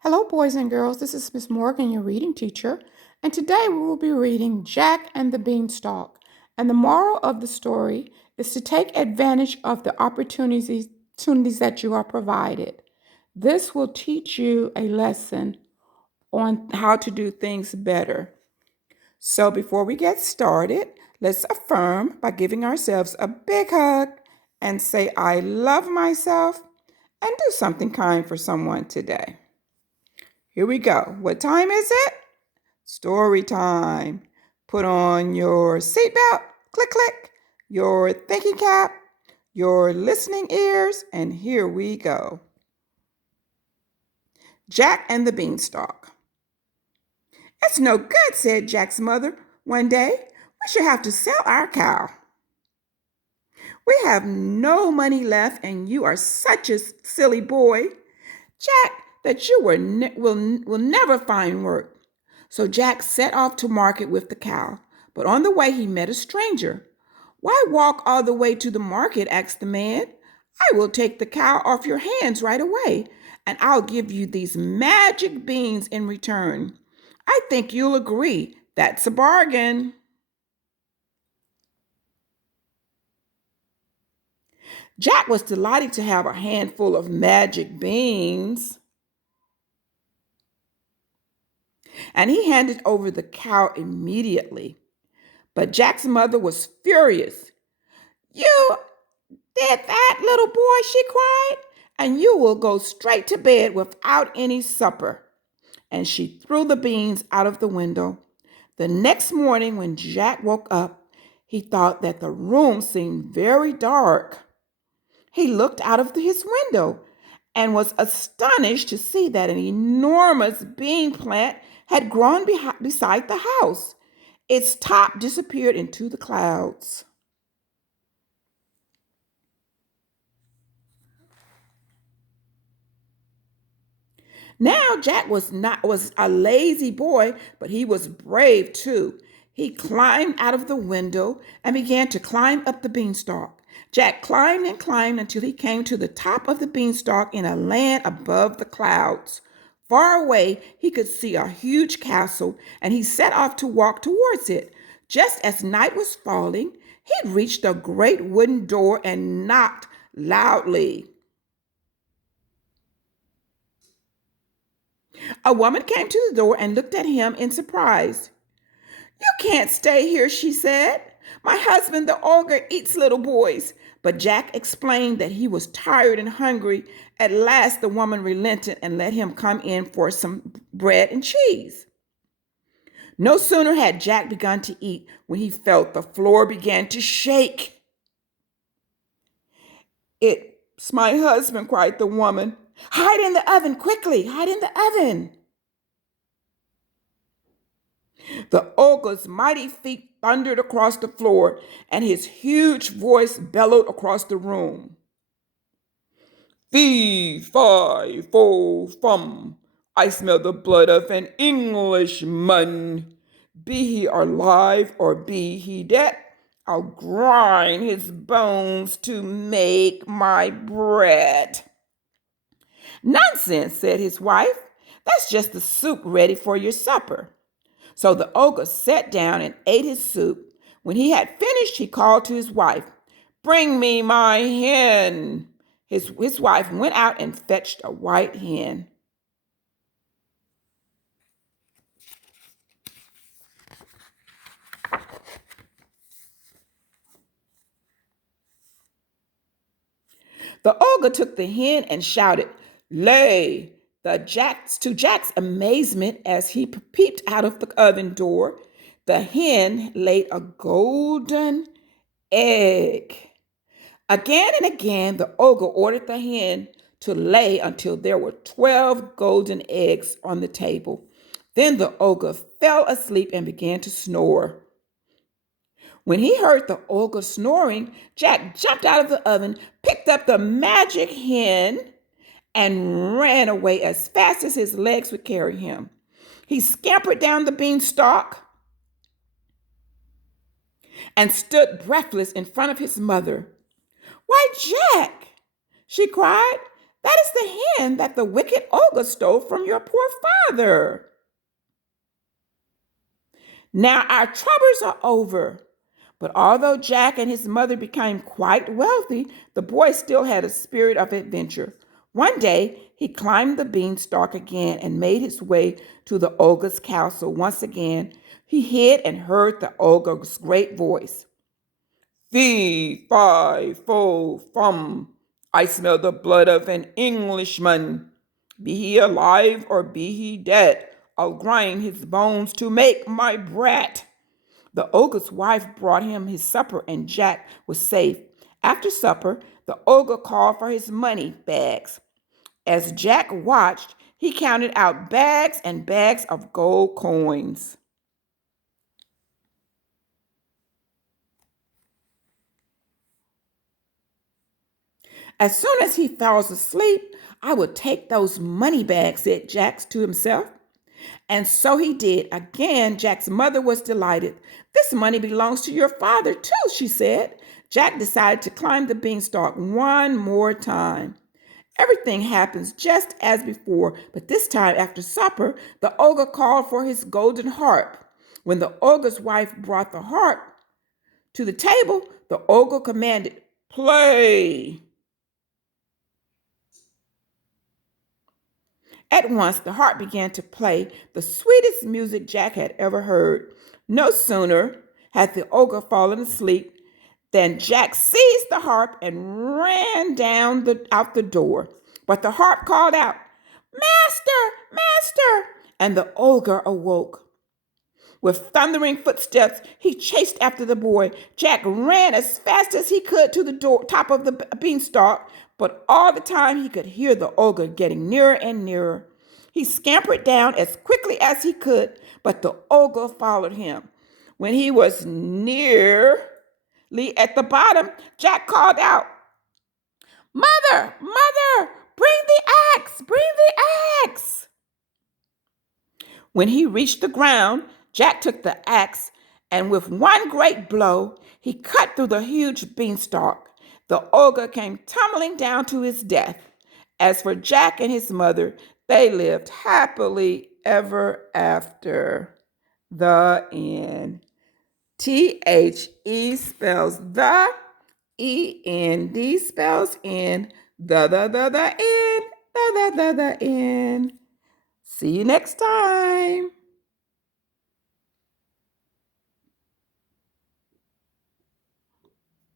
Hello, boys and girls. This is Miss Morgan, your reading teacher. And today we will be reading Jack and the Beanstalk. And the moral of the story is to take advantage of the opportunities that you are provided. This will teach you a lesson on how to do things better. So before we get started, let's affirm by giving ourselves a big hug and say, I love myself, and do something kind for someone today. Here we go. What time is it? Story time. Put on your seatbelt, click, click, your thinking cap, your listening ears, and here we go. Jack and the Beanstalk. It's no good, said Jack's mother one day. We should have to sell our cow. We have no money left, and you are such a silly boy, Jack, that you will never find work. So Jack set off to market with the cow. But on the way, he met a stranger. Why walk all the way to the market? Asked the man. I will take the cow off your hands right away, and I'll give you these magic beans in return. I think you'll agree. That's a bargain. Jack was delighted to have a handful of magic beans, and he handed over the cow immediately. But Jack's mother was furious. You did that, little boy, she cried, and you will go straight to bed without any supper. And she threw the beans out of the window. The next morning, when Jack woke up, he thought that the room seemed very dark. He looked out of his window and was astonished to see that an enormous bean plant had grown beside the house. Its top disappeared into the clouds. Now Jack was a lazy boy, but he was brave too. He climbed out of the window and began to climb up the beanstalk. Jack climbed and climbed until he came to the top of the beanstalk in a land above the clouds. Far away, he could see a huge castle, and he set off to walk towards it. Just as night was falling, he reached a great wooden door and knocked loudly. A woman came to the door and looked at him in surprise. You can't stay here, she said. My husband, the ogre, eats little boys. But Jack explained that he was tired and hungry. At last, the woman relented and let him come in for some bread and cheese. No sooner had Jack begun to eat when he felt the floor began to shake. It's my husband, cried the woman. Hide in the oven, quickly, hide in the oven. The ogre's mighty feet thundered across the floor, and his huge voice bellowed across the room. Fee, fi, fo, fum. I smell the blood of an Englishman. Be he alive or be he dead, I'll grind his bones to make my bread. Nonsense, said his wife. That's just the soup ready for your supper. So the ogre sat down and ate his soup. When he had finished, he called to his wife, Bring me my hen. His wife went out and fetched a white hen. The ogre took the hen and shouted, Lay! To Jack's amazement, as he peeped out of the oven door, the hen laid a golden egg. Again and again, the ogre ordered the hen to lay until there were 12 golden eggs on the table. Then the ogre fell asleep and began to snore. When he heard the ogre snoring, Jack jumped out of the oven, picked up the magic hen, and ran away as fast as his legs would carry him. He scampered down the beanstalk and stood breathless in front of his mother. Why, Jack, she cried, That is the hen that the wicked ogre stole from your poor father. Now our troubles are over. But although Jack and his mother became quite wealthy, the boy still had a spirit of adventure. One day, he climbed the beanstalk again and made his way to the ogre's castle. Once again, he hid and heard the ogre's great voice. Fee, fi, fo, fum. I smell the blood of an Englishman. Be he alive or be he dead, I'll grind his bones to make my brat. The ogre's wife brought him his supper, and Jack was safe. After supper, the ogre called for his money bags. As Jack watched, he counted out bags and bags of gold coins. As soon as he falls asleep, I will take those money bags, said Jack to himself. And so he did. Again, Jack's mother was delighted. This money belongs to your father, too, she said. Jack decided to climb the beanstalk one more time. Everything happens just as before, but this time after supper, the ogre called for his golden harp. When the ogre's wife brought the harp to the table, the ogre commanded, Play! At once, the harp began to play the sweetest music Jack had ever heard. No sooner had the ogre fallen asleep than Jack seized the harp and ran out the door. But the harp called out, Master, Master! And the ogre awoke. With thundering footsteps, he chased after the boy. Jack ran as fast as he could to the top of the beanstalk, but all the time he could hear the ogre getting nearer and nearer. He scampered down as quickly as he could, but the ogre followed him. When he was nearly at the bottom, Jack called out, Mother, Mother, bring the axe, bring the axe. When he reached the ground, Jack took the axe and with one great blow, he cut through the huge beanstalk. The ogre came tumbling down to his death. As for Jack and his mother, they lived happily ever after. The end. THE spells the, END spells in, the end, the end. See you next time.